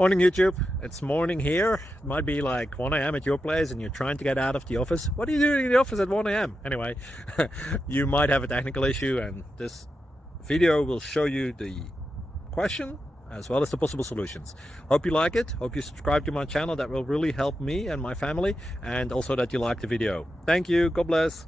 Morning YouTube, it's morning here. It might be like 1 a.m. at your place and you're trying to get out of the office. What are you doing in the office at 1 a.m? Anyway, you might have a technical issue and this video will show you the question as well as the possible solutions. Hope you like it, hope you subscribe to my channel. That will really help me and my family, and also that you like the video. Thank you, God bless.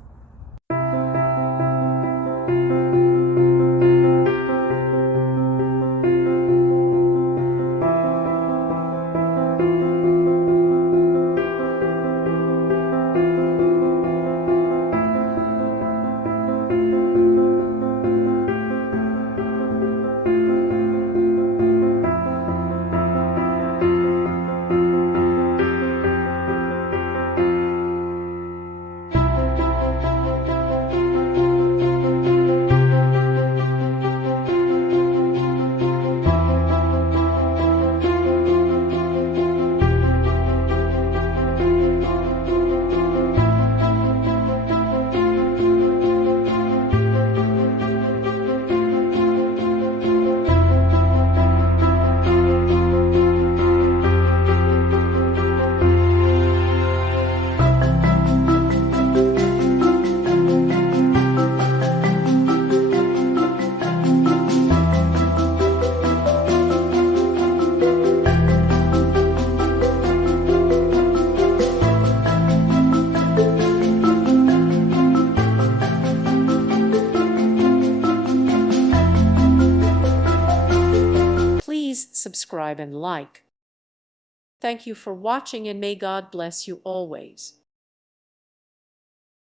Please subscribe and like. Thank you for watching, and may God bless you always.